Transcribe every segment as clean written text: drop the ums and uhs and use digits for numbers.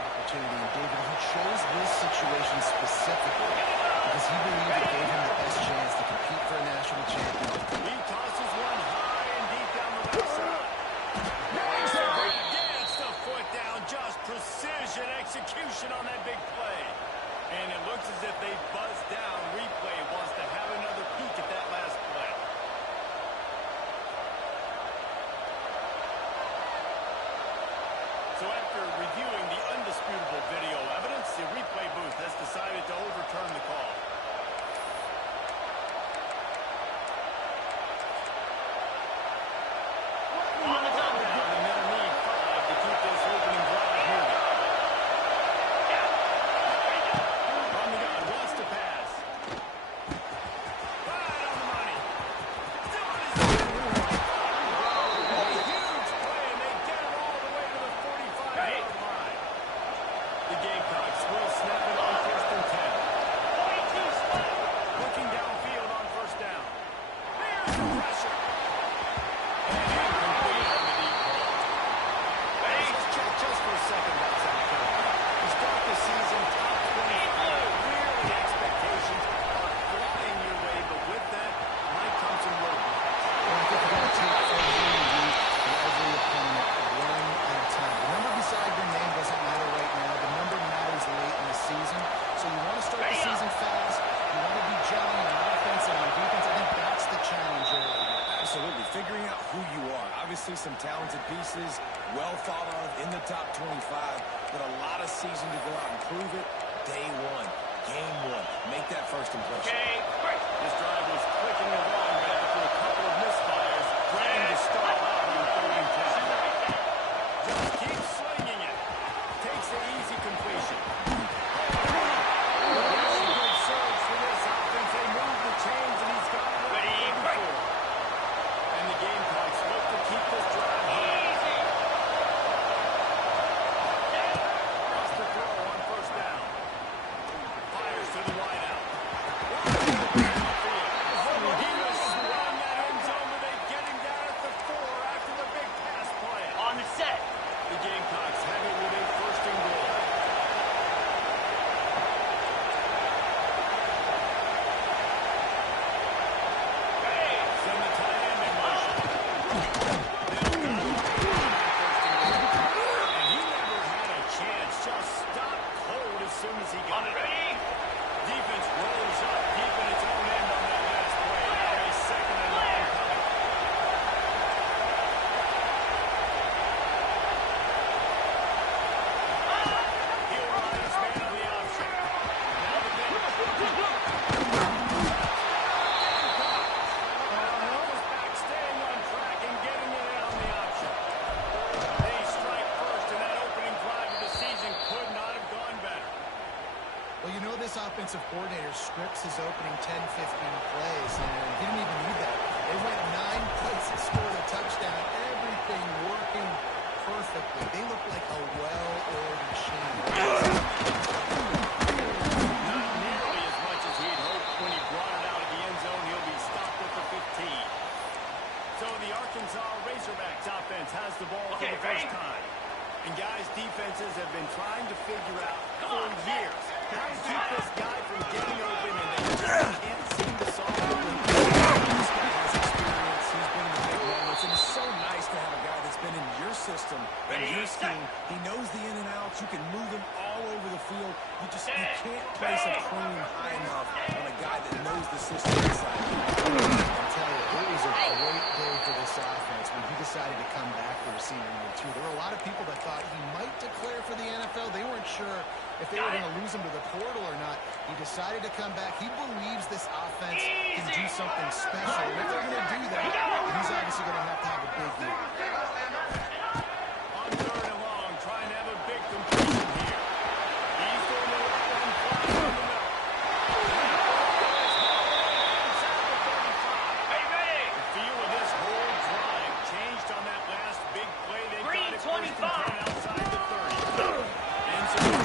opportunity. And David, he chose this situation specifically because he believed it gave him the best chance to compete for a national championship. He tosses one high and deep down the left side. Gets the foot down. Just precision execution on that big play. And it looks as if they buzzed down. Replay wants to have another peek at that last play. So after reviewing the undisputable video evidence, the replay booth has decided to overturn the call. On the down, and they'll need 5 to keep this opening drive moving. On the gun, wants to pass. Right on the money. Still on his a huge play, and they get it all the way to the 45-yard line. The Gamecocks will snap it on 1st and 10. Looking downfield on 1st down. There's the pressure. And incomplete on the deep ball. Let's check just for a second about Zach Kelly. To start the season, top 25. Clearly expectations are flying your way, but with that might come some roadblocks. Well, I think you're going to take every week and every opponent one at a time. The number beside your name doesn't matter right now. The number matters late in the season. So you want to start the season fast. You want to be gelling on offense and on defense. I think that's the challenge early. Absolutely. Figuring out who you are. Obviously some talented pieces, well thought of in the top 25, but a lot of season to go out and prove it. Day 1, game 1. Make that first impression. This drive was clicking along, but after a couple of misfires, ready to start out on 3rd and 10. Just keeps slinging it. Takes the easy completion. That's a good surge for this offense. They move the chains, and he's got it ready before. And the Gamecocks look to keep this drive going. Lost the throw on 1st down. Fires to the wide out. He was swung that end zone, but they get him down at the 4 after the big pass play. On the set. The Gamecocks have it with a 1st and goal. Send the tight end in motion. And he never had a chance. Just stopped cold as soon as he got it. Defense rolls up deep in its own end on that last play. Now a 2nd and long coming. He'll run his man on the option. Now the bench. Back, staying on track and getting it in on the option. They strike first, and that opening drive of the season could not have gone better. Well, you know this offensive coordinator scripts his opening 10, 15 plays, and he didn't even need that. They went 9 plays and scored a touchdown. Everything working perfectly. They look like a well-oiled machine. Not nearly as much as he'd hoped when he brought it out of the end zone. He'll be stopped at the 15. So the Arkansas Razorbacks offense has the ball for the first time. And guys, defenses have been trying to figure out for years how to keep this guy from getting open, and they just can't seem to solve it. This guy has experience. He's been in the big moments, and it's so nice to have a guy that's been in your system and your scheme. He knows the in and outs. You can move him all over the field. You can't place a premium high enough on a guy that knows the system inside. I'll tell you, it was a great day for this offense when he decided to come back for receiving year 2. There were a lot of people that thought he might declare for the NFL. They weren't sure if they were going to lose him to the portal or not. He decided to come back. He believes this offense can do something special. And if they're going to do that, he's obviously going to have a big year. On 3rd and long, trying to have a big completion here. He's going to let one fly in the middle. The feel of this whole drive changed on that last big play. They got it 1st and 10 outside the 30. And so they bring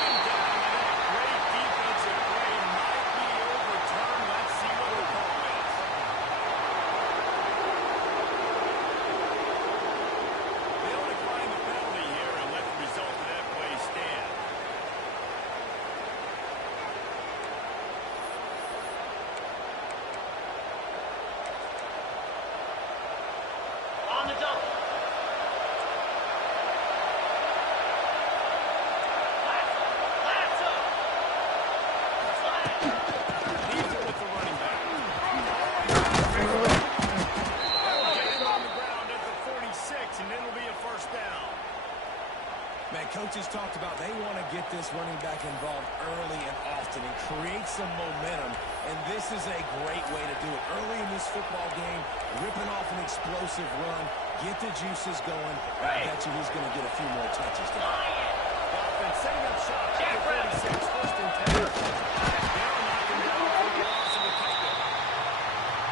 him down, and that great defensive play might be this running back involved early and often and create some momentum, and this is a great way to do it. Early in this football game, ripping off an explosive run, get the juices going, and I bet you he's going to get a few more touches tonight. Offense setting up shop. Check 46, first and 10. Now knocking down for the loss of the tackle.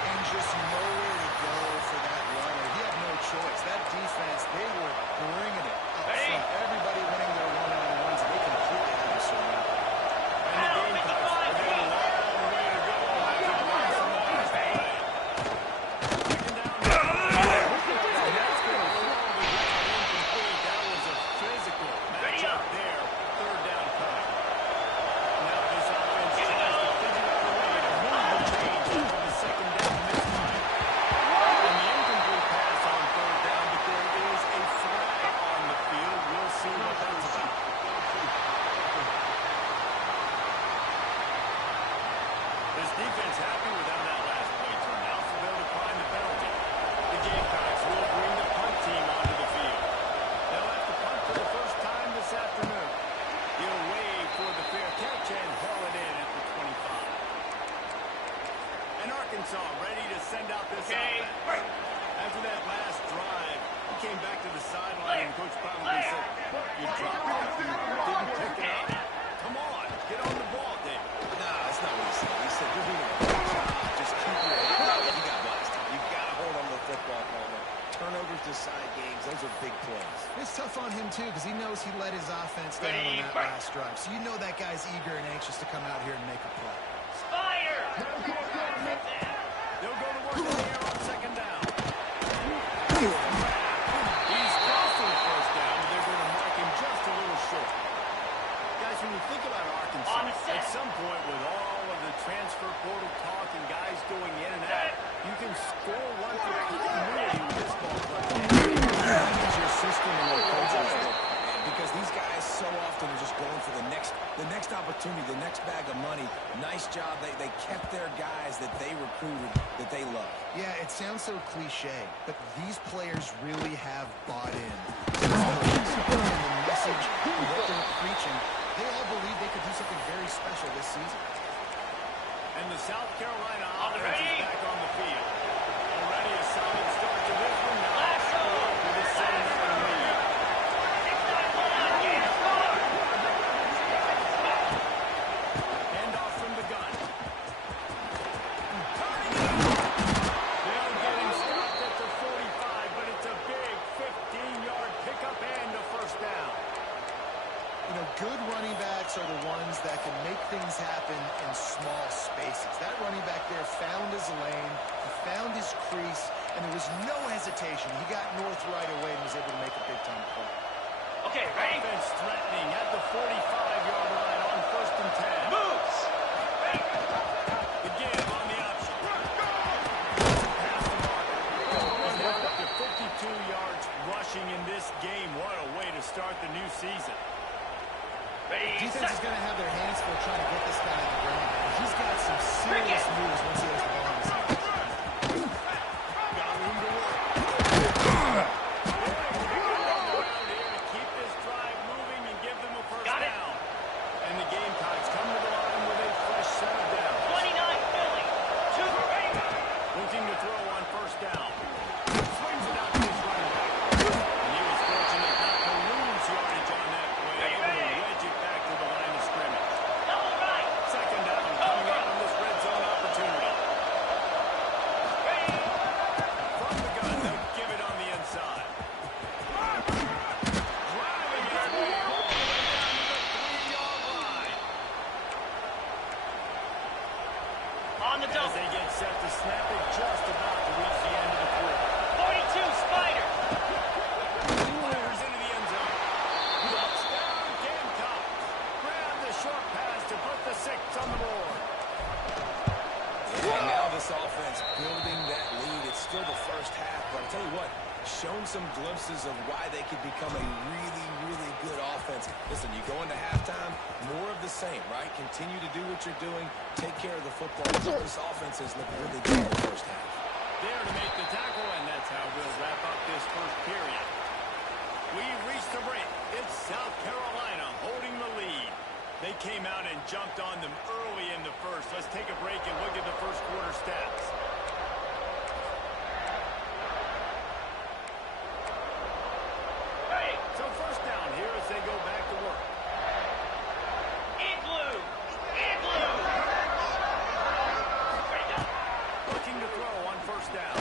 And just nowhere to go for that runner. He had no choice. That defense, they were bringing it up front. Everybody winning their one-on-ones, and they completely had him surrounded. And the Gamecocks have got a long way to go after the loss on the last play. Second down. That's going to throw the ground incomplete. That was a physical matchup there. Third down cut. Now this offense tries to figure out a way to move the change after the second down mismatch. And the incomplete pass on third down, but there is a flag on the field. We'll see what that's about. This defense happy with how that last play turned out, so they'll decline the penalty. The Gamecocks will bring the punt team onto the field. They'll have to punt for the first time this afternoon. He'll wave for the fair catch and haul it in at the 25. And Arkansas ready to send out this offense. After that last drive, he came back to the sideline and Coach probably said, "You dropped it, you didn't pick it up. Come on, get on the ball, David." Nah, that's not what he said. He said, you're doing a good job. Just keep your head up. You got blasted. You got to hold on to the football, Coleman. Turnovers decide games. Those are big plays. It's tough on him, too, because he knows he let his offense down on that last drive. So you know that guy's eager and anxious to come out here and make a play. They'll go to work in the air on second down. He's close to the first down, but they're going to mark him just a little short. Guys, when you think about Arkansas, at some point with all of the transfer portal talk and guys going in and out, you can score one for continuity with this ball club. Manage your system and your coaches, because these guys so often are just going for the next opportunity, the next bag of money. Nice job. They kept their guys that they recruited, that they love. Yeah, it sounds so cliche, but these players really have bought in. The message, what they're preaching, they all believe they could do something very special this season. And the South Carolina offense is back on the field. Already a solid start to this one. Now with a 7-0 lead. Handoff from the gun. They'll get him stopped at the 45, but it's a big 15-yard pickup and a first down. You know, good running backs are the ones that can make things happen in small spaces. That running back there found his lane, he found his crease, and there was no hesitation. He got north right away and was able to make a big-time play. Okay, ready? Offense threatening at the 45-yard line on first and 10. Moves! The give on the option. Pass to Mark. He's now up to 52 yards rushing in this game. What a way to start the new season. Ready, Defense is going to have their hands full trying to get this guy on the ground. He's got some serious moves once he has the ball in his hands. Got room to work. Around here to keep this drive moving and give them a first down. And the Gamecocks come to the line with a fresh set of downs. 29 Philly. 2 ready. Looking to throw on first down. Swings it out to his running back. And he was fortunate not to lose yardage on that play. Able to wedge it back to the line of scrimmage. Double right. Second down coming up on this red zone opportunity. From the gun, they'll give it on the inside. Driving his way all the way down to the 3-yard line. On the As double. they get set to snap it, just about to reach the end of the quarter. 42 Spider. Fires into the end zone. Touchdown, Gamecocks. Grab the short pass to put the 6 on the board. And now this offense building that lead. It's still the first half, but I'll tell you what, shown some glimpses of why they could become a really, really good offense. Listen, you go into halftime, more of the same, right? Continue to do what you're doing, take care of the football. This offense has looked really good in the first half. There to make the tackle, and that's how we'll wrap up this first period. We've reached the break. It's South Carolina holding the lead. They came out and jumped on them early in the first. Let's take a break and look at the first quarter stats. So first down here as they go back to work. Igloo! Igloo! Looking to throw on first down.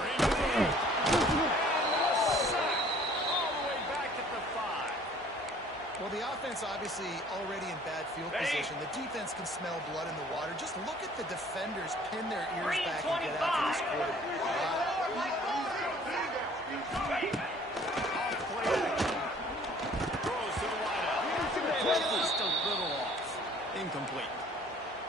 Bring it in. And a sack all the way back at the 5. Well, the offense obviously already in bad field position. The defense can smell blood in the water. Just look at the defenders pin their ears back and get after this quarterback. Just a little off. Incomplete.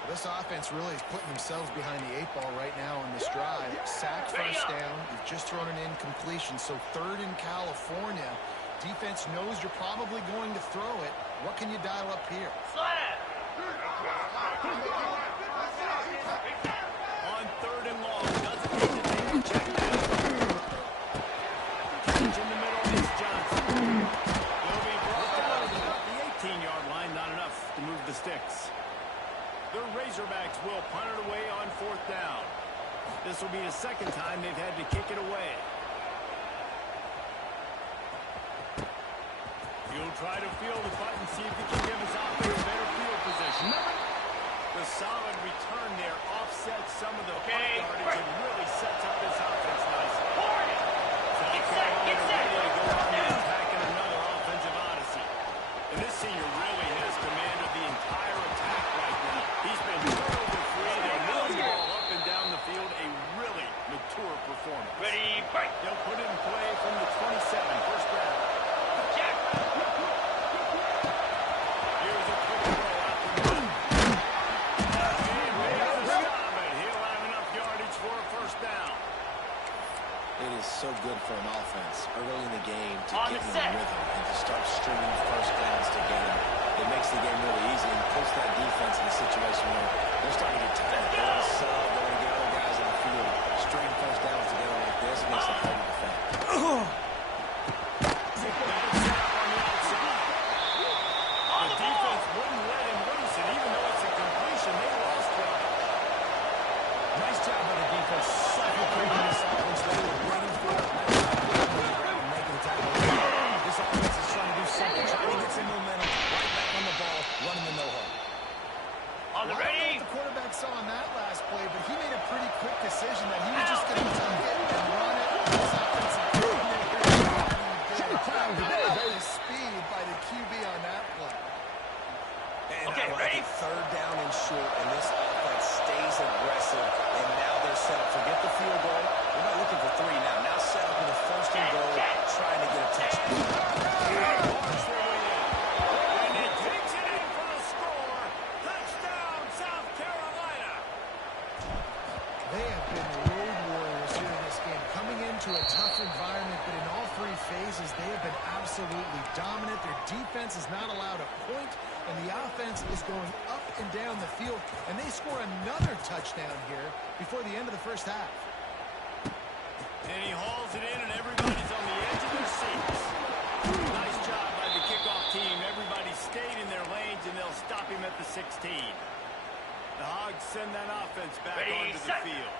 This offense really is putting themselves behind the 8 ball right now on this drive. Sack, first down. You've just thrown an incompletion, so third in California. Defense knows you're probably going to throw it. What can you dial up here? Slab! On third and long, doesn't need to take a check down. Catch in the middle is Johnson. Will be brought down to the 18-yard line. Not enough to move the sticks. The Razorbacks will punt it away on fourth down. This will be the second time they've had to kick it away. He'll try to field the punt and see if he can give his offense better field position. The solid return there offsets some of the punt yardage and really sets up this offense nicely. South Carolina ready to go on the attack in another offensive odyssey. And this senior really has command of the entire attack right now. He's been turnover-free. They're moving the ball up and down the field. A really mature performance. Ready, break! They'll put it in play from the 27, first down. Check! Here's a quick throw out the middle. He made a stop it. He'll have enough yardage for a first down. It is so good for an offense early in the game to On get the in set. rhythm and to start stringing first downs together. It makes the game really easy and puts that defense in a situation where they're starting to get tired. They're going to sub, they're going to get other guys on the field. String first downs together like this makes it hard to defend. The defense wouldn't let him loose, and even though it's a completion, they lost it. Nice job by the defense. Suffocating this offense. They were waiting for it. Making the tackle. This offense is trying to do something, trying to get some momentum. Right back on the ball, running the no-huddle. On the I don't know ready! what the quarterback saw on that last play, but he made a pretty quick decision that he was just going to tuck it and run it. This offensive coordinator did speed by the QB on that play. And Okay, I like ready? it. Third down and short, and this offense stays aggressive, and now they're set up. Forget the field goal. They're not looking for 3 now. Now set up with a first and goal, trying to get a touchdown. March their way in. And he takes it in for the score. Touchdown, South Carolina. They have been road warriors here in this game, coming into a tough environment, but in all 3 phases, they have been absolutely dominant. Their defense is not allowed a point, and the offense is going up and down the field, and they score another touchdown here before the end of the first half. And he hauls it in, and everybody's on the edge of their seats. Nice job by the kickoff team. Everybody stayed in their lanes, and they'll stop him at the 16. The Hogs send that offense back Ready, onto the set. field.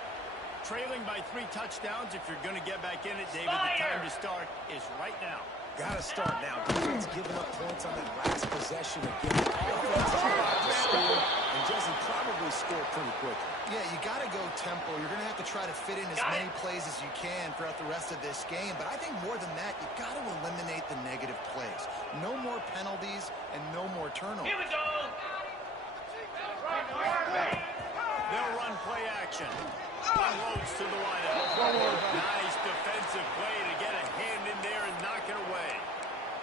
Trailing by 3 touchdowns, if you're going to get back in it, David, the time to start is right now. Got to start now. Defense giving up points on that last possession again. Offense is about to score, and Jesse probably scored pretty quickly. Yeah, you got to go tempo. You're going to have to try to fit in as many plays as you can throughout the rest of this game. But I think more than that, you got to eliminate the negative plays. No more penalties and no more turnovers. Here we go! They'll run play action. Unloads to the wideout. Nice defensive play to get a hand in there and knock it away.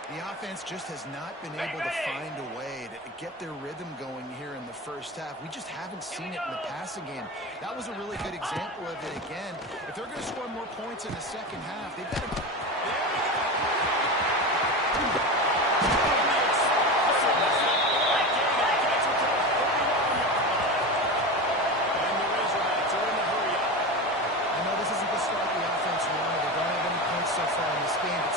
The offense just has not been able to find a way to get their rhythm going here in the first half. We just haven't seen it in the passing game. That was a really good example of it again. If they're going to score more points in the second half, they've got to... So far in this game, but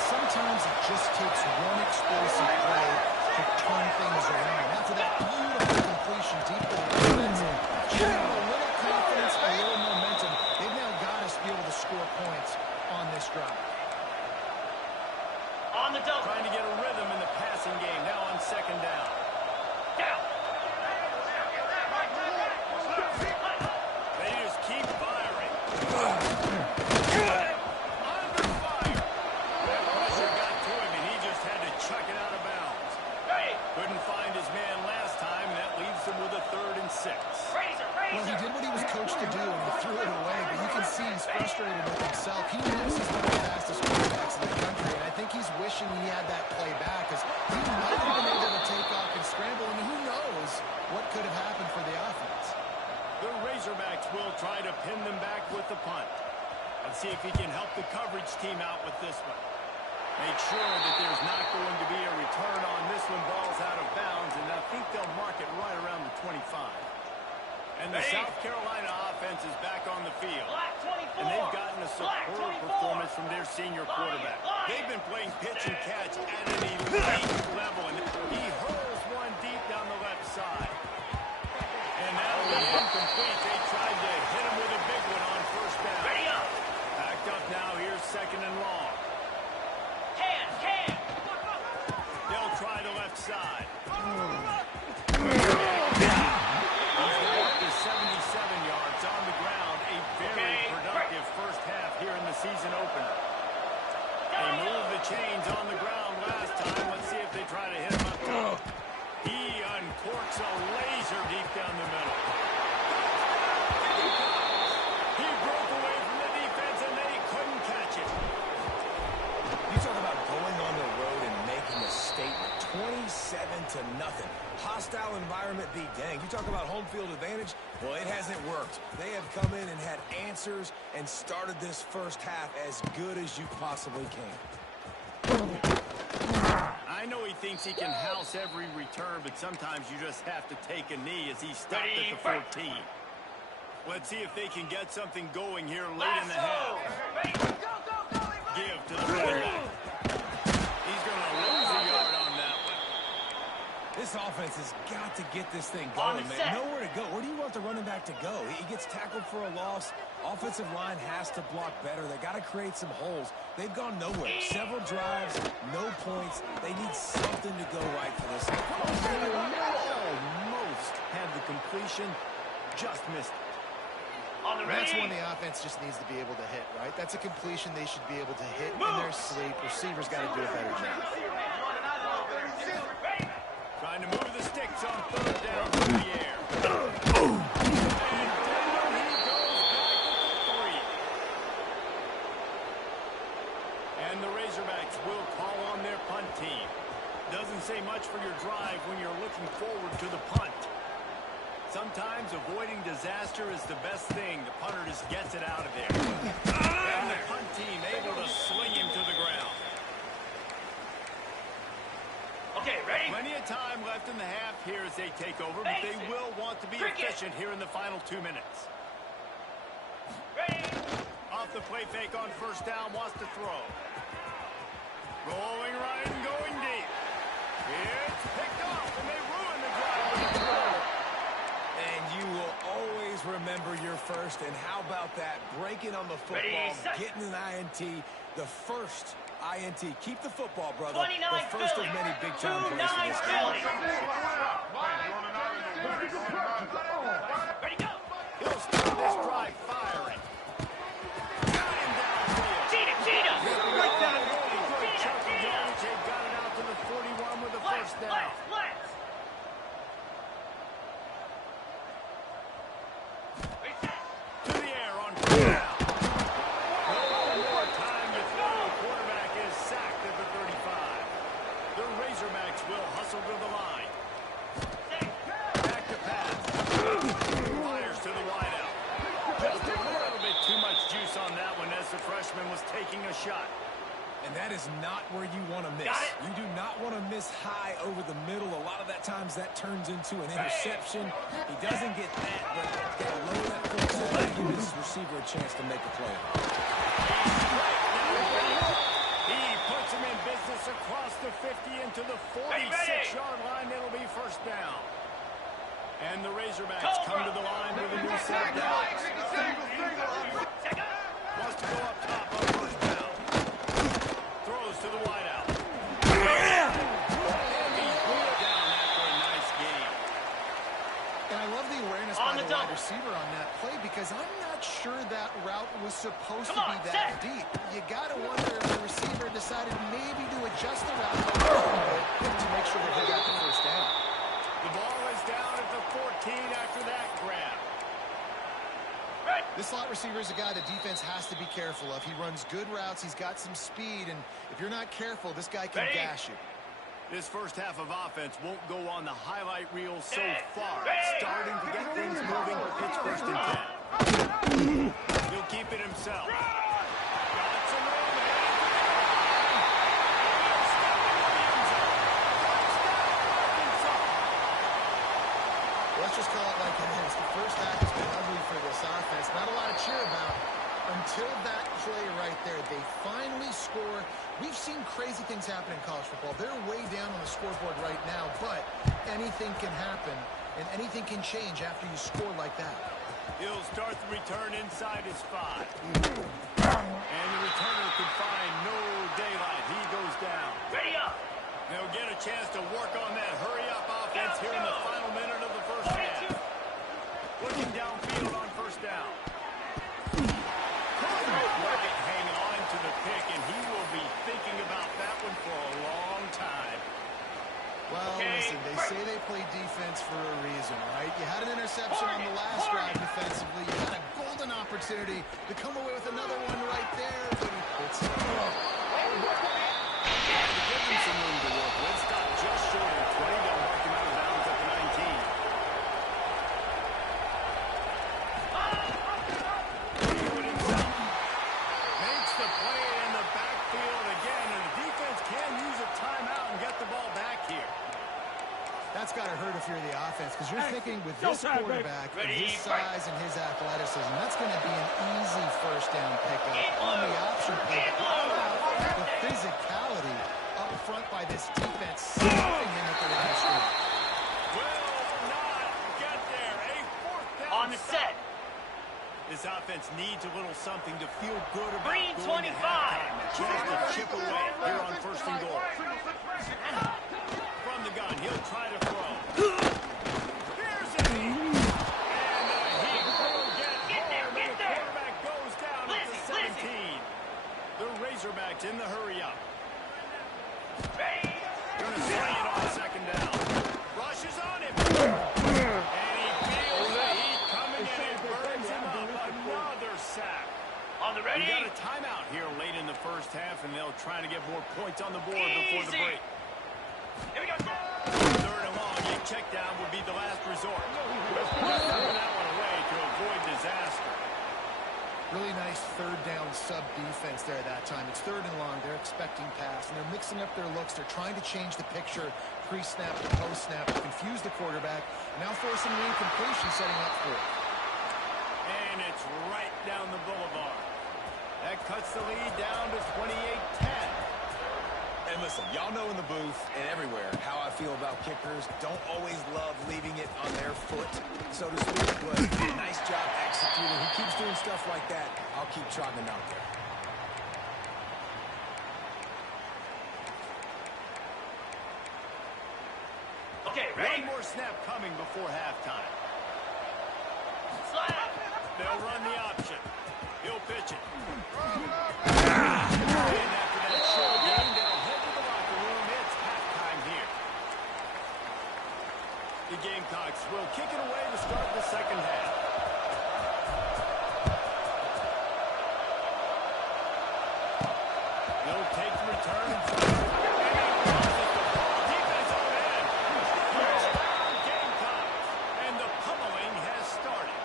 Well, he did what he was coached to do, and he threw it away, but you can see he's frustrated with himself. He knows he's one of the fastest quarterbacks in the country, and I think he's wishing he had that play back, because he might have been able to take off and scramble, and who knows what could have happened for the offense. The Razorbacks will try to pin them back with the punt. Let's see if he can help the coverage team out with this one. Make sure that there's not going to be a return on this one. Ball's out of bounds, and I think they'll mark it right around the 25. And the South Carolina offense is back on the field. And they've gotten a superb performance from their senior quarterback. They've been playing pitch and catch at an elite level, and he hurls one deep down the left side. And that was incomplete. They tried to hit him with a big one on first down. Backed up now. Here's second and long. They'll try the left side. He's got up to 77 yards on the ground. A very productive first half here in the season opener. They moved the chains on the ground last time. Let's see if they try to hit him up top. He uncorks a laser deep down the middle. He broke away from the defense, and they couldn't catch it. You talk about going on the road and making a statement. 27-0. Hostile environment be dang. You talk about home field advantage. Well, it hasn't worked. They have come in and had answers and started this first half as good as you possibly can. I know he thinks he can house every return, but sometimes you just have to take a knee as he stopped at the 14. Let's see if they can get something going here late in the half. Give to the running back. He's going to lose a yard on that one. This offense has got to get this thing going, man. Nowhere to go. Where do you want the running back to go? He gets tackled for a loss. Offensive line has to block better. They got to create some holes. They've gone nowhere. Several drives, no points. They need something to go right for this. Almost had the completion, just missed it. That's one the offense just needs to be able to hit, right? That's a completion they should be able to hit in their sleep. Receivers got to do a better job. Trying to move the sticks on third down through the air. And down he goes back at the 3. And the Razorbacks will call on their punt team. Doesn't say much for your drive when you're looking forward to the punt. Sometimes avoiding disaster is the best thing. The punter just gets it out of there. And the punt team able to sling him to the ground. Okay, ready? Plenty of time left in the half here as they take over, but they will want to be efficient here in the final 2 minutes. Ready? Off the play fake on first down, wants to throw. Rolling right and going deep. It's picked off, and they ruin the drive with the throw. And you will always remember your first. And how about that? Breaking on the football, getting an INT, the first INT. Keep the football, brother. The first of many big-time plays for this game. Ready, go! He'll start this drive firing. Got him downfield. Cheetah! Right down the really good chunk of yardage. They got it out to the 41 with the first down. Let's! To the air on first down. No more time to throw. Quarterback is sacked at the 35. The Razorbacks will hustle to the line. Back to pass. Fires to the wideout. Just a little bit too much juice on that one as the freshman was taking a shot. And that is not where you want to miss. You do not want to miss high over the middle. A lot of that times that turns into an interception. He doesn't get that, but he's got to lower that foot and give his receiver a chance to make a play. He puts him in business across the 50 into the 46-yard line. It'll be first down. And the Razorbacks come to the line with a new set of downs. Wants to go up top on first down. Throws to the wideout. And he's brought down after a nice game. And I love the awareness by the wide receiver on that play, because I'm not sure that route was supposed to be that deep. You got to wonder if the receiver decided maybe to adjust the route a little bit to make sure that he got the first down. The ball is down at the 14 after that grab. This slot receiver is a guy the defense has to be careful of. He runs good routes. He's got some speed, and if you're not careful, this guy can gash you. This first half of offense won't go on the highlight reel so far. Starting to get things moving. It's 1st and 10. He'll keep it himself. Got some room. Let's just call it like it is. The first half has been ugly for this offense. Not a lot to cheer about until that play right there. They finally score. We've seen crazy things happen in college football. They're way down on the scoreboard right now, but anything can happen, and anything can change after you score like that. He'll start the return inside his 5. And the returner can find no daylight. He goes down. Ready up. They'll get a chance to work on that hurry-up offense here in the final minute of the first half. Looking downfield on 1st down. Hang on to the pick, and he will be thinking about that one for a long time. Well, listen, they say they play defense for a reason, right? You had an interception on the last drive defensively. You had a golden opportunity to come away with another one right there, but he puts it off. To give him some room to work with. Stop just short of 20. They'll mark him out of bounds at the 19. Makes the play in the backfield again, and the defense can use a timeout and get the ball back here. That's got to hurt if you're the offense, because you're thinking with this quarterback and his size and his athleticism, that's going to be an easy 1st down pickup on the option play. The physicality up front by this defense, stopping him at the line of scrimmage. Will not get there. A 4th down On the set. This offense needs a little something to feel good about. Green going to 25. halftime. A chance to chip away here on 1st and goal. From the gun, he'll try to throw. Here's a he will get home. The quarterback goes down at the 17. The Razorbacks in the hurry-up. Going to sling it on 2nd down. Rushes on him. And he feels the heat coming in and burns him up. Another sack. On the ready. We got a timeout here late in the first half, and they'll try to get more points on the board before the break. Here we go. 3rd and long, a check down would be the last resort. Throwing that one away to avoid disaster. Really nice 3rd down sub defense there that time. It's 3rd and long. They're expecting pass, and they're mixing up their looks. They're trying to change the picture pre-snap to post-snap to confuse the quarterback. Now forcing the incompletion, setting up for it. And it's right down the boulevard. That cuts the lead down to 28-10. And listen, y'all know in the booth and everywhere how I feel about kickers. Don't always love leaving it on their foot, so to speak, but nice job executing. He keeps doing stuff like that. I'll keep trotting him out there. Okay, ready. One more snap coming before halftime. Slap. They'll run the option. He'll pitch it. And after that short game, they'll head to the locker room. It's halftime here. The Gamecocks will kick it away to start the 2nd half. They'll take the return and throw. Defense on in. First down, Gamecocks. And the pummeling has started.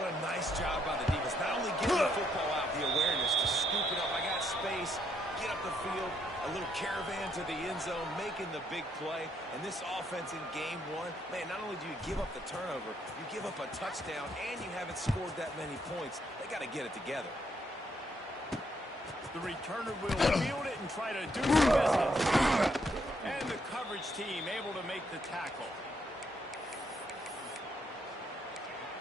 What a nice job by the defense. Not only getting the football out, the awareness to scoop it up. I got space, get up the field, a little caravan to the end zone, making the big play. And this offense in game 1, man, not only do you give up the turnover, you give up a touchdown, and you haven't scored that many points. They got to get it together. The returner will field it and try to do some business. And the coverage team able to make the tackle.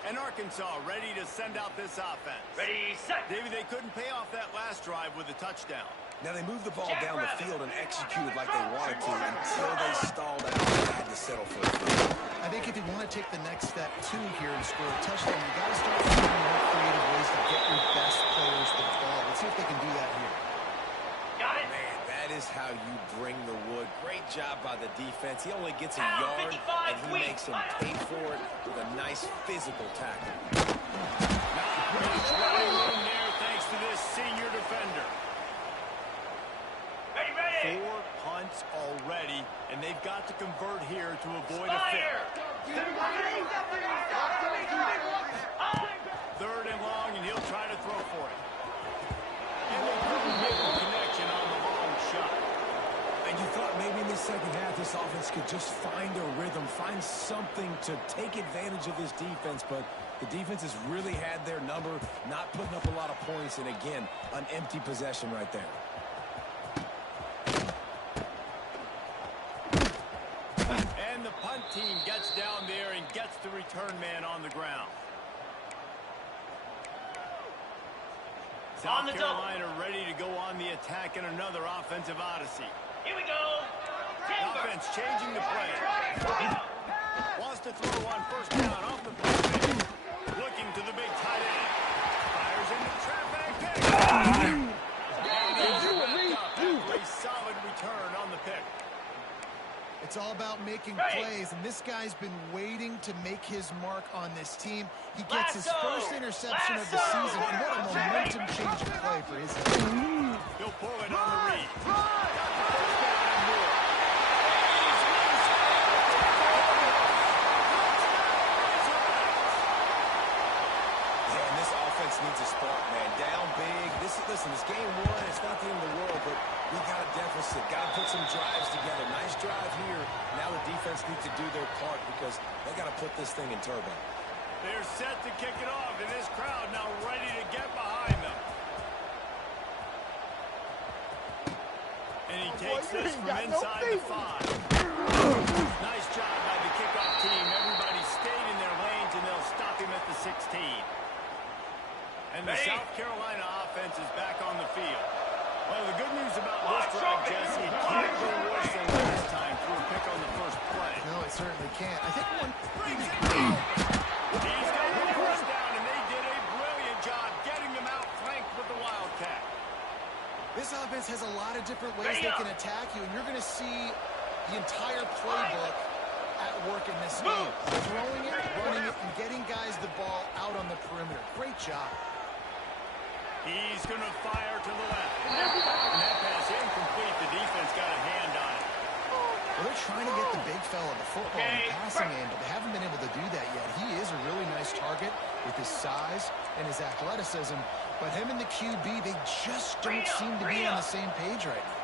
And Arkansas ready to send out this offense. Ready, set. Davey, they couldn't pay off that last drive with a touchdown. Now, they moved the ball down the field and executed like they wanted to until they stalled out and had to settle for a field. I think if you want to take the next step, too, here and score a touchdown, you got to start finding more creative ways to get your best players the ball. Let's see if they can do that here. Got it. Man, that is how you bring the wood. Great job by the defense. He only gets a Down yard, 55, and he makes him pay for it with a nice physical tackle. Not much running room there thanks to this senior defender. Ready. 4 punts already, and they've got to convert here to avoid a Fire. fifth. 3rd and long, and he'll try to throw for it. And they couldn't make a connection on the long shot. And you thought maybe in the second half this offense could just find a rhythm, find something to take advantage of this defense, but the defense has really had their number, not putting up a lot of points, and again, an empty possession right there. And the punt team gets down there and gets the return man on the ground. South Carolina ready to go on the attack in another offensive odyssey. Here we go. Offense changing the play. Wants to throw on 1st down off the play. Looking to the big tight end. Fires into the trap back pick. And he's wrapped up after a solid return on the pick. It's all about making plays, and this guy's been waiting to make his mark on this team. He gets his first interception of the season, and what a momentum-changing play for his team. He'll pull it on the read. And this offense needs a spark, man. Down big. Listen, this game 1, it's not the end of the world, but we got a deficit. Got to put some drives together. Nice drive here. Now the defense needs to do their part because they got to put this thing in turbo. They're set to kick it off, and this crowd now ready to get behind them. And he takes this from inside the 5. Nice job by the kickoff team. Everybody stayed in their lanes, and they'll stop him at the 16. And the South Carolina offense is back on the field. Well, the good news about this drive, Jesse, it can't go worse than last time through a pick on the first play. No, it certainly can't. I think one... Brings it down. He's got the first down, and they did a brilliant job getting him out flanked with the Wildcat. This offense has a lot of different ways they can attack you, and you're going to see the entire playbook at work in this game. Throwing it, running it, and getting guys the ball out on the perimeter. Great job. He's going to fire to the left. And that pass incomplete. The defense got a hand on it. Well, they're trying to get the big fella the football in the passing game, but they haven't been able to do that yet. He is a really nice target with his size and his athleticism, but him and the QB, they just don't seem to be on the same page right now.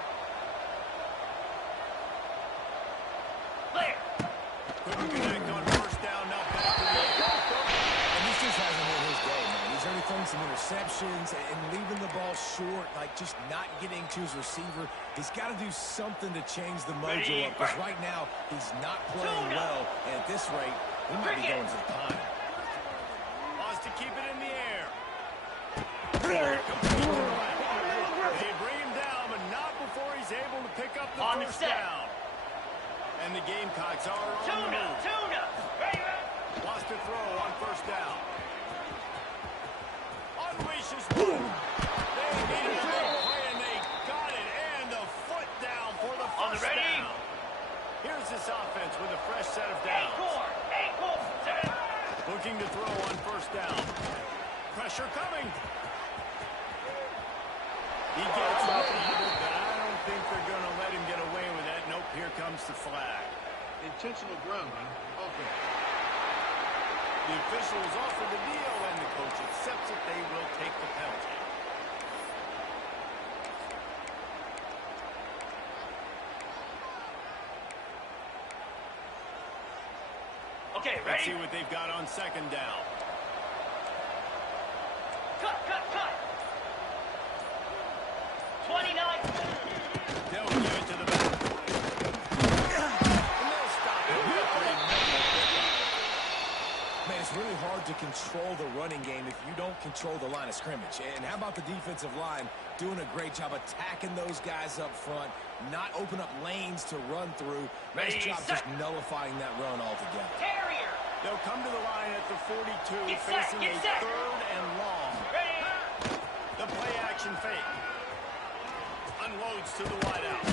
Couldn't connect on 1st down. Now back to the And this just hasn't been his day, man. He's already thrown some interceptions and leaving the ball short, like just not getting to his receiver. He's got to do something to change the mojo up, because right now he's not playing well, and at this rate, he might be going to the pine. Wants to keep it in the air. They bring him down, but not before he's able to pick up the first down. And the Gamecocks are on the move. Wants to throw on 1st down. Unleashes one. They needed a big play, and they got it. And the foot down for the first down. Here's this offense with a fresh set of downs. Looking to throw on 1st down. Pressure coming. He gets rid of it, but I don't think they're going to let him get away with that. Nope, here comes the flag. Intentional grounding. Okay. The officials offer the deal, and the coach accepts it. They will take the penalty. Okay, Let's ready? see what they've got on 2nd down. Cut. 29. They'll give it to the back. And they'll stop it. Man, it's really hard to control the running game if you don't control the line of scrimmage. And how about the defensive line doing a great job attacking those guys up front, not open up lanes to run through. Nice job just nullifying that run altogether. Carrier. They'll come to the line at the 42, Get set, facing get a set. 3rd and long. Ready? The play action fake. Unloads to the wideout.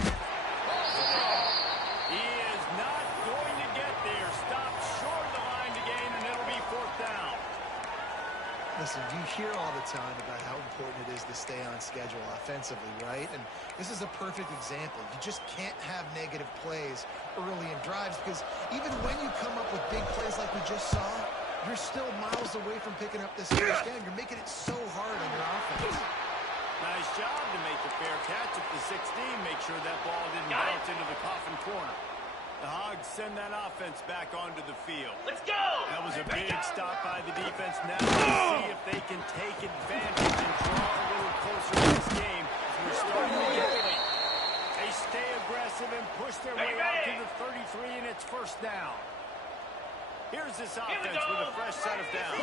He is not going to get there. Stopped short of the line to gain, and it'll be 4th down. Listen, you hear all the time about how important it is to stay on schedule offensively, right? And this is a perfect example. You just can't have negative plays early in drives because even when you come up with big plays like we just saw, you're still miles away from picking up this first down. You're making it so hard on your offense. Nice job to make the fair catch at the 16. Make sure that ball didn't bounce into the coffin corner. The Hogs send that offense back onto the field. Let's go! That was a big stop by the defense. Now let's see if they can take advantage and draw a little closer to this game as we're starting to get late. They stay aggressive and push their way out to the 33, and it's first down. Here's this offense with a fresh set of downs.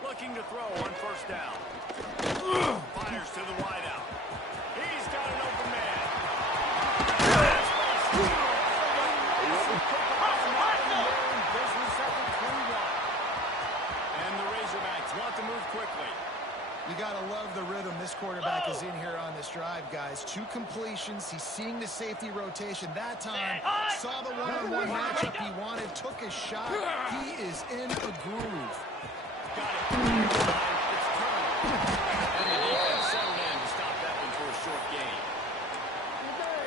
Looking to throw on first down. Fires to the wideout. He's got an open man. And the Razorbacks want to move quickly. You got to love the rhythm this quarterback is in here on this drive, guys. 2 completions. He's seeing the safety rotation. That time, saw the one-on-one matchup he wanted, took his shot. He is in a groove. Got it. It's turned. And the defense settled in to stop that one for a short gain.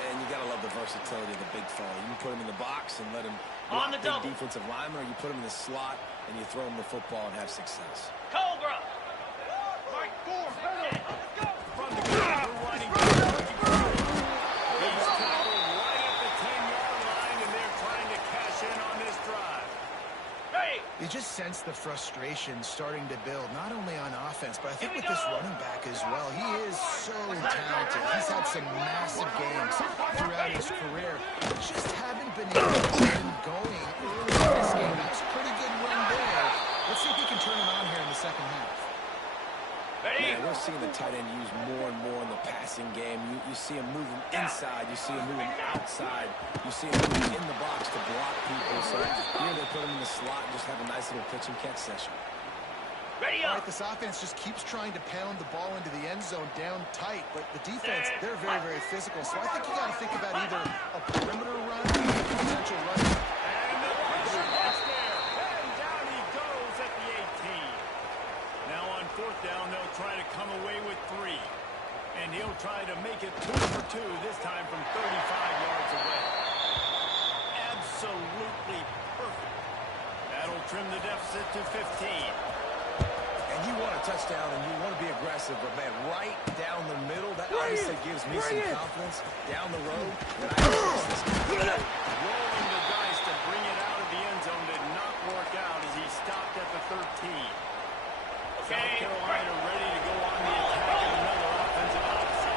And you got to love the versatility of the big fella. You can put him in the box and let him On the big double. defensive lineman, or you put him in the slot and you throw him the football and have success. Cobra! From the ground, we're running. He's tackled right at the 10-yard line, and they're trying to cash in on this drive. Ready! You just sense the frustration starting to build, not only on offense, but I think with this running back as well. He is so talented. He's had some massive games throughout his career. Just haven't been able to get him going early in this game. That was a pretty good run there. Let's see if he can turn it on here in the second half. Ready? Man, we're seeing the tight end used more and more in the passing game. You see him moving inside. You see him moving outside. You see him moving in the box to block people. So here they put him in the slot and just have a nice little pitch and catch session. Ready All up! right, this offense just keeps trying to pound the ball into the end zone down tight, but the defense, they're very, very physical. So I think you got to think about either a perimeter run or a potential run. And the pressure gets there. And down he goes at the 18. Now on fourth down, they'll try to come away with 3. And he'll try to make it 2 for 2, this time from 35 yards away. Absolutely perfect. That'll trim the deficit to 15. And you want a touchdown and you want to be aggressive, but man, right down the middle, that obviously gives me some confidence down the road that I can trust this guy. Rolling the dice to bring it out of the end zone did not work out as he stopped at the 13. South Carolina ready to go on the attack in another offensive option.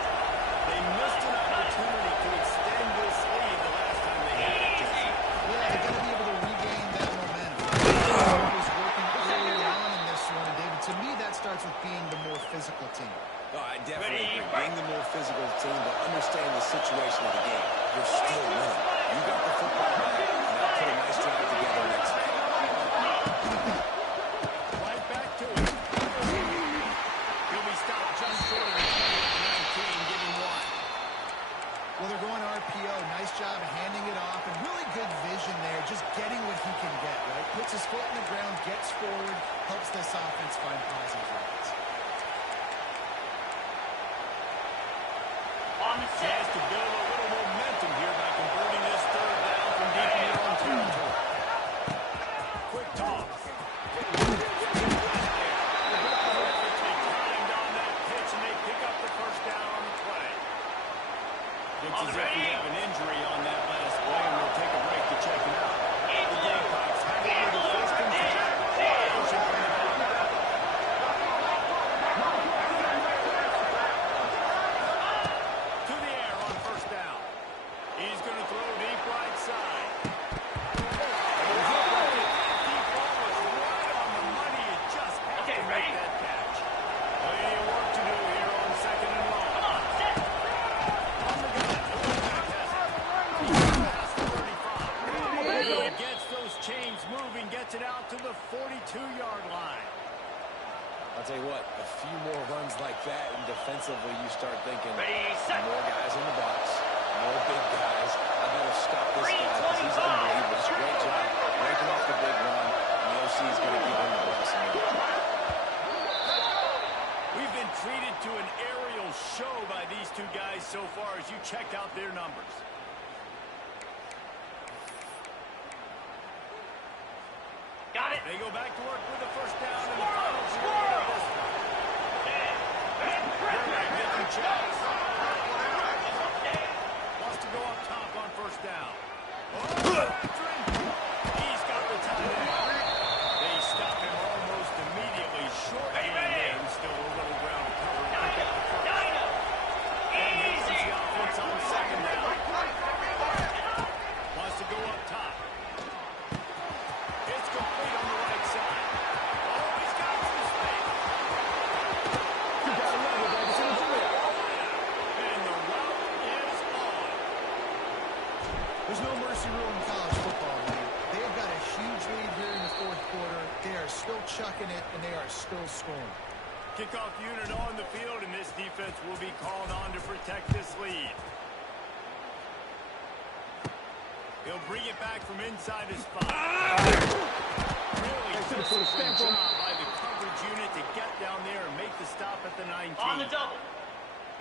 They missed an opportunity to extend this lead the last time they had it. Yeah, they got to be able to regain that momentum. It was working early on in this one, and David, to me, that starts with being the more physical team. Oh, I definitely agree. Being the more physical team, but understanding the situation of the game. You're still winning. You got the football back, and now put a nice drive together next week. Right back to it. He'll be stopped just short of the 19, giving 1. Well, they're going RPO. Nice job of handing it off, and really good vision there, just getting what he can get, right? Puts his foot in the ground, gets forward, helps this offense find positive runs. On the set! Chance to build a little momentum here by converting this third down from deep in their own territory. Quick toss. Perfectly timed on that pitch, and they pick up the first down on the play. Looks as if we have an injury on that last play, and we'll take a break to check it out. The Gamecocks have it with the first and 10. Motion from the back. To the air on first down. He's going to throw deep right side. Deep ball was right on the money. It just had to make that catch. Plenty of work to do here on second and long. Come on, set! On the gun. Past the 35. He gets those chains moving, gets it out to the 42-yard line. I'll tell you what, a few more runs like that, and defensively you start thinking, Ready, set! more guys in the box, more big guys. I better stop this guy because he's unbelievable. It's a great job breaking off the big run, and the OC is going to give him Got it. They go back to work with the first down in the final period of this one. Making checks. Wants to go up top on first down. He's got the tight end. They stop him almost immediately. Short game. Still a little ground to cover. Pick up the first. And here comes the offense on second down. Wants to go up top. It's complete on the right side. Oh, he's got some space. And the route is on. There's no mercy rule in college football, Lee. They have got a huge lead here in the fourth quarter. They are still chucking it, and they are still scoring. Kickoff unit on the field, and this defense will be called on to protect this lead. He'll bring it back from inside his spot. Really disciplined job by the coverage unit to get down there and make the stop at the 19. On the double.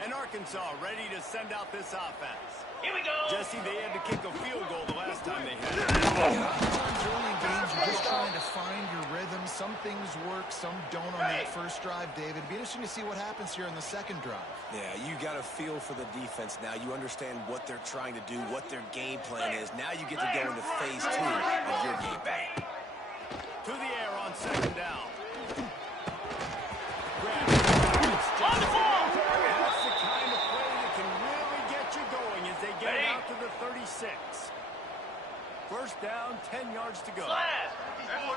And Arkansas ready to send out this offense. Here we go. Jesse, they had to kick a field goal the last time they had it. Sometimes early in games, you're just trying to find your rhythm. Some things work, some don't on that first drive, David. It'd be interesting to see what happens here on the second drive. Yeah, you got a feel for the defense now. You understand what they're trying to do, what their game plan is. Now you get to go into phase 2 of your game plan. To the air on second down. On the ball. That's the kind of play that can really get you going as they get it out to the 36. First down, 10 yards to go.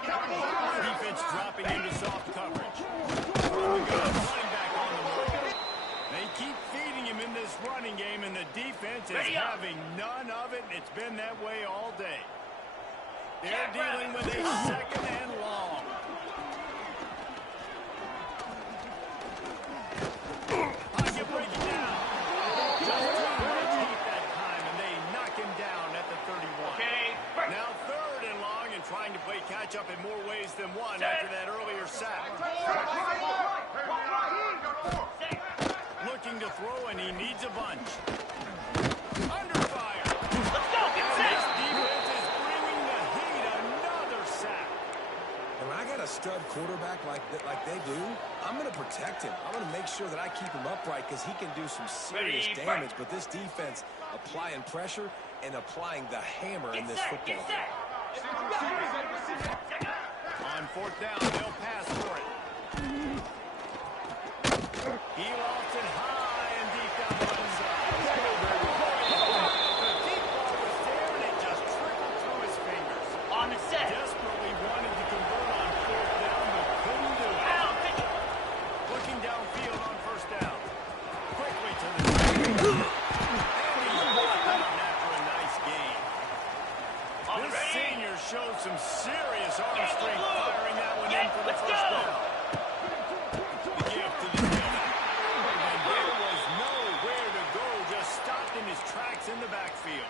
Defense dropping into soft coverage. Running back on the move. They keep feeding him in this running game, and the defense is having none of it, and it's been that way all day. They're dealing with a second and long. Pocket breaking down. Just too much heat that time, and they knock him down at the 31. Okay. Now third and long, and trying to play catch-up in more ways than one after that earlier sack. Looking to throw, and he needs a bunch. Under fire. Let's go. Get This set. defense is bringing the heat. Another sack. And when I got a stud quarterback like they do, I'm going to protect him. I'm going to make sure that I keep him upright because he can do some serious Ready, damage. But this defense applying pressure and applying the hammer in this football Get game. set. On fourth down, they'll pass for it. He lofts it high and deep down the left side. The deep ball was there, and it just trickled through his fingers. On the set. Desperately wanted to convert on fourth down, but couldn't do it. Out. Pitch it. Looking downfield on first down. Quickly to the and he's brought down after a nice gain. On the This ready. senior showed some serious arm strength firing that one in for the Let's first go. down. The give to the center. And there was nowhere to go, just stopped in his tracks in the backfield.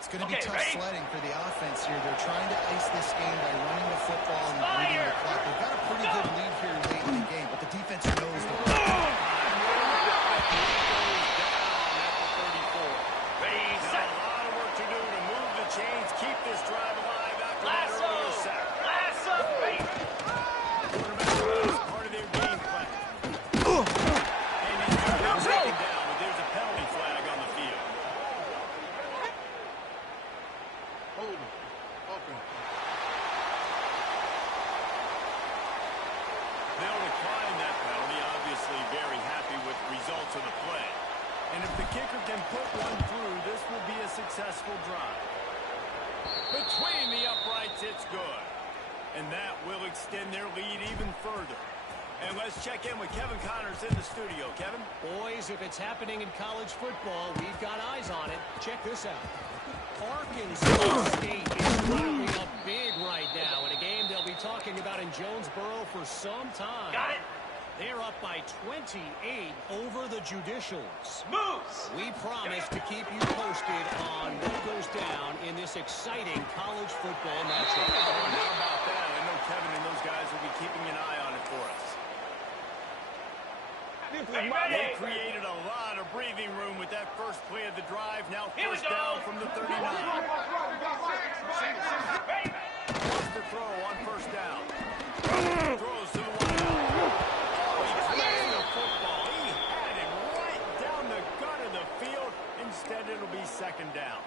It's going to be Okay, tough ready? sledding for the offense here. They're trying to ice this game by running the football and bleeding the clock. They've got a pretty good lead here late in the game, but the defense knows the Goes down at the 34. Ready, Now set. a lot of work to do to move the chains, keep this drive alive after that Lasso. earlier sack. Lasso. Ready. Quarterback is part of their game plan. And he's taken down, but there's a penalty flag on the field. Hold him. Okay. They'll decline that penalty, obviously very happy with the results of the play. And if the kicker can put one through, this will be a successful drive. Between the uprights, it's good. And that will extend their lead even further. And let's check in with Kevin Connors in the studio. Kevin? Boys, if it's happening in college football, we've got eyes on it. Check this out. Arkansas State is rattling up big right now in a game they'll be talking about in Jonesboro for some time. Got it. They're up by 28 over the Judicials. Moves. We promise to keep you posted on what goes down in this exciting college football matchup. How about that? I know Kevin and those guys will be keeping an eye on it for us. Ready, They ready. created a lot of breathing room with that first play of the drive. Now Here we first go. down from the 39. Ready. Wants to Throws to the wide out. Oh, he clears the football. He had it right down the gut of the field. Instead, it'll be second down.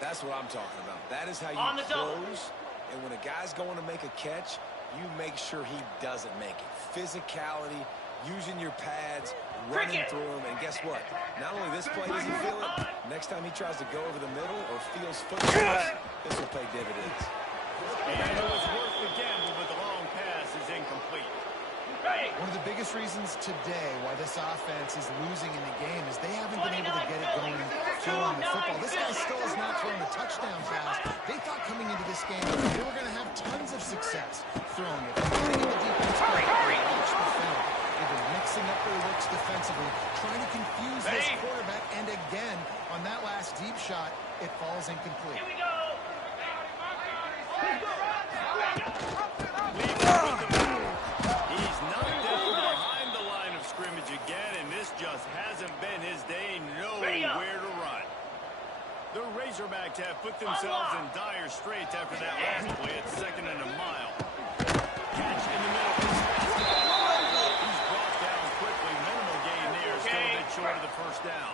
That's what I'm talking about. That is how you On the double. close. And when a guy's going to make a catch, you make sure he doesn't make it. Physicality, using your pads, running through him. And guess what? Not only this play does he feel it, next time he tries to go over the middle or feels footsteps, this will pay dividends. And it was worth the gamble, but the long pass is incomplete. One of the biggest reasons today why this offense is losing in the game is they haven't been able to get it going throwing the football. This guy still has not thrown a touchdown pass. They thought coming into this game they were going to have tons of success throwing it. Getting the defense going, watch the film. They've been mixing up their looks defensively, trying to confuse this quarterback. And again, on that last deep shot, it falls incomplete. Here we go. He's knocked down behind the line of scrimmage again, and this just hasn't been his day. Nowhere to run. The Razorbacks have put themselves in dire straits after that last play at 2nd and a mile. Catch in the middle. He's brought down quickly. Minimal gain there. Still a bit short of the first down.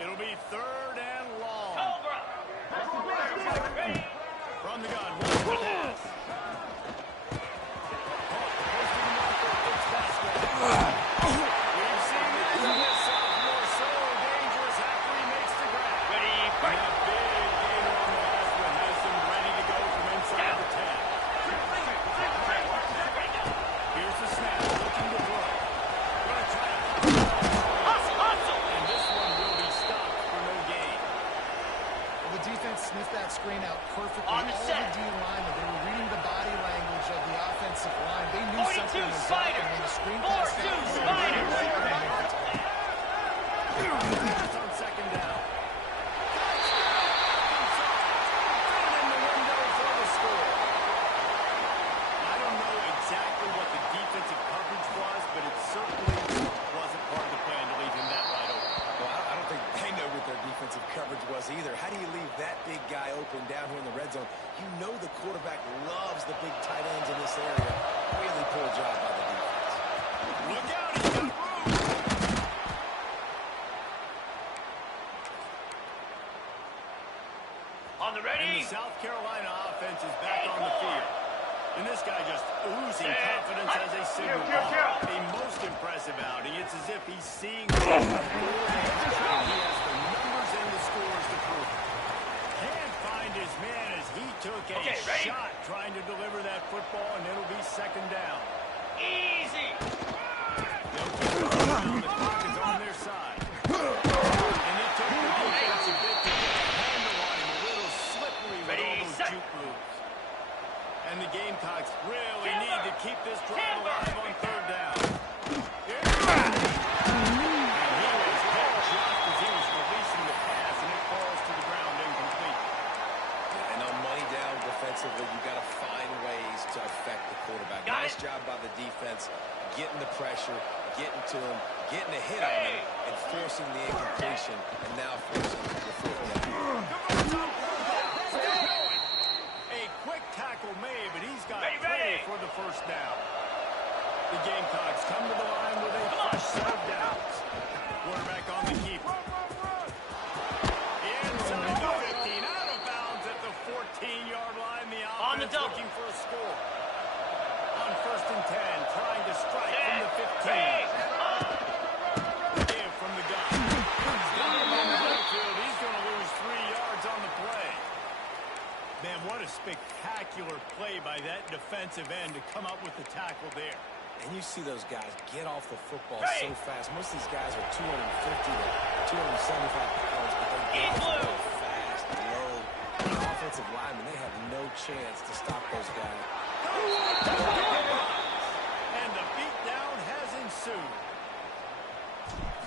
It'll be 3rd and long. From the gun. What's the pass? We've seen this sophomore so dangerous after he makes the grab. Ready, And fight. that big gainer on the last one has him ready to go from inside the 10. Here's the snap, looking to throw. Gonna try to Hustle. and this one will be stopped for no gain. Well, the defense sniffed that screen out perfectly. On the All set. the D linemen, they were reading the body language of the offensive line. They knew 42 something was up, Spider. and when the screen 4-2 passed out, they were Spider. right there. Pass on 2nd down. In the window for the score. I don't know exactly what the defensive coverage was, but it certainly wasn't part of the plan to leave him that wide open. Well, I don't think they know what their defensive coverage was either. How do you leave that big guy open down here in the red zone? You know the quarterback loves the big tight ends in this area. Really poor job by the defense. Look out, he's got room. On the And ready. the South Carolina offense is back on the field. And this guy just oozing confidence as a signal. A most impressive outing. It's as if he's seeing the he has the numbers and the scores to prove it. Can't find his man as he took a Okay, ready? shot trying to deliver that football, and it'll be 2nd down. Easy. They'll keep it on. The clock is on their side. And it took the defense a bit to get a handle on him. A little slippery with Ready, all those set. juke moves. And the Gamecocks really need to keep this drive alive on 3rd down. Here it is. And he was hit just as he was releasing the pass, and it falls to the ground incomplete. And on money down defensively, you got to find ways to affect the quarterback. Got Nice it. job by the defense, getting the pressure, getting to him, getting a hit on him, and forcing the incompletion, and now forcing the 4th down. A quick tackle made, but he's got Ready, plenty ready. for the 1st down. The Gamecocks come to the line with a fresh set of downs. Quarterback on the keeper. Inside the 15, out of bounds at the 14-yard line. The On the offense double. looking for a score. On 1st and 10, trying to strike from the 15. Give from the gun. Stop him in the backfield. He's going to lose 3 yards on the play. Man, what a spectacular play by that defensive end to come up with the tackle there. And you see those guys get off the football so fast. Most of these guys are 250 to 275 pounds, but they get off the ball fast, low. The offensive linemen, they have no chance to stop those guys. And the beatdown has ensued.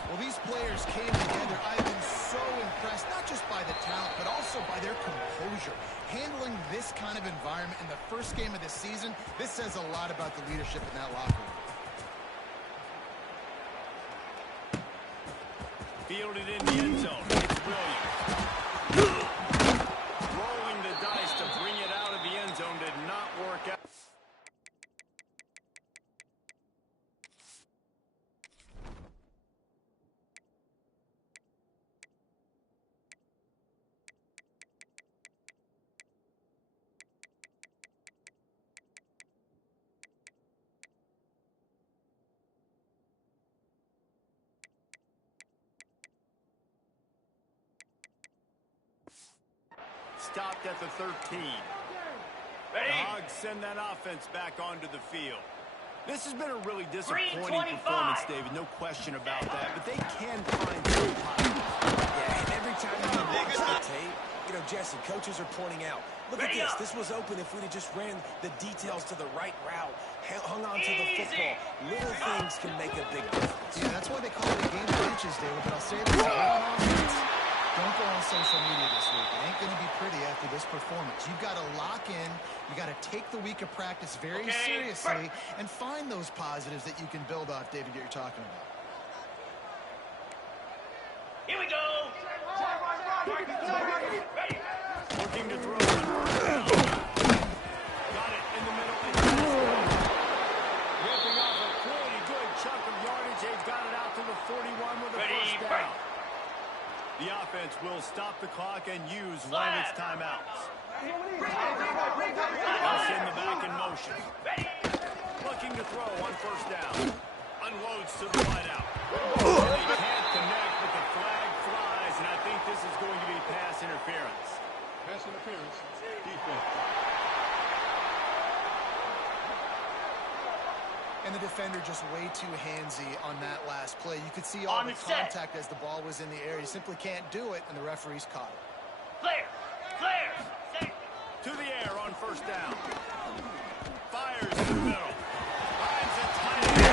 Well, these players came together. I've been so impressed, not just by the talent, but also by their composure. Handling this kind of environment in the first game of the season, this says a lot about the leadership in that locker room. Fielded in the end zone. It's Williams. Rolling the dice to bring it out of the end zone did not work out. stopped at the 13. The Hogs send that offense back onto the field. This has been a really disappointing performance, David. No question about that. But they can find some positives. Yeah, and every time you watch the tape, you know, Jesse, coaches are pointing out, look at this. This was open if we'd have just ran the details to the right route, hung on to the football. Little things can make a big difference. Yeah, that's why they call it a game of inches, David. But I'll say this, on offense, don't go on social media this week. It ain't going to be pretty after this performance. You've got to lock in. You got to take the week of practice very seriously and find those positives that you can build off, David, that you're talking about. Here we go. Ready. Looking to throw on first down. Got it in the middle. Ripping off a pretty good chunk of yardage. They've got it out to the 41 with a first down. The offense will stop the clock and use one of its timeouts. They'll send the back in motion. Looking to throw on first down. Unloads to the wideout. They can't connect, but the flag flies, and I think this is going to be pass interference. Pass interference. Defense. And the defender just way too handsy on that last play. You could see all the contact as the ball was in the air. You simply can't do it, and the referee's caught it. Clear. Clear. To the air on first down. Fires in the middle. Finds a tight end.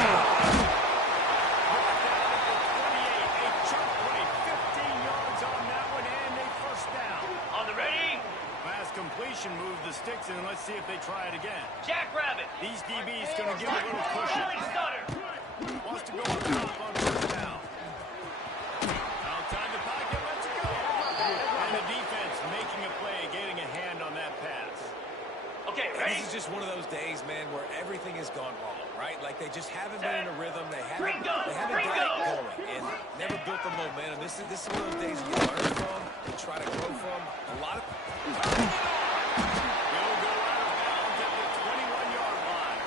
Brought down at the 28. A chunk play. 15 yards on that one, and a first down. On the ready. Pass completion, move the sticks in. Let's see if they try it again. Jackrabbit. These DBs going to give a little cushion. Rolling stutter. Wants to go on top on first down. Outside the pocket, let's go. And the defense making a play, getting a hand on that pass. Okay, ready. This is just one of those days, man, where everything has gone wrong, right? Like they just haven't been in a rhythm. They haven't got it going and never built the momentum. This is one of those days you learn from and try to grow from. A lot of They'll go out of bounds at the 21-yard line.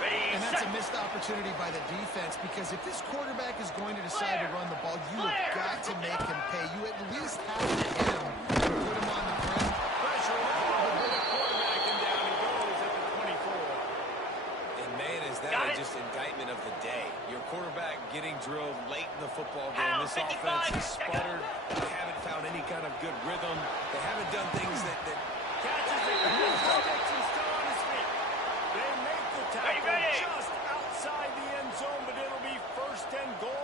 Ready. And that's a missed opportunity by the defense, because if this quarterback is going to decide to run the ball, you have got to make him pay. You at least have to hit him and put him on the ground. Pressure on the quarterback, and down he goes at the 24. And man, is that just indictment of the day. Your quarterback getting drilled late in the football game. This offense has sputtered. They haven't found any kind of good rhythm. They haven't done things that Catches it, sticks and still on his feet. They make the tackle just outside the end zone, but it'll be first and goal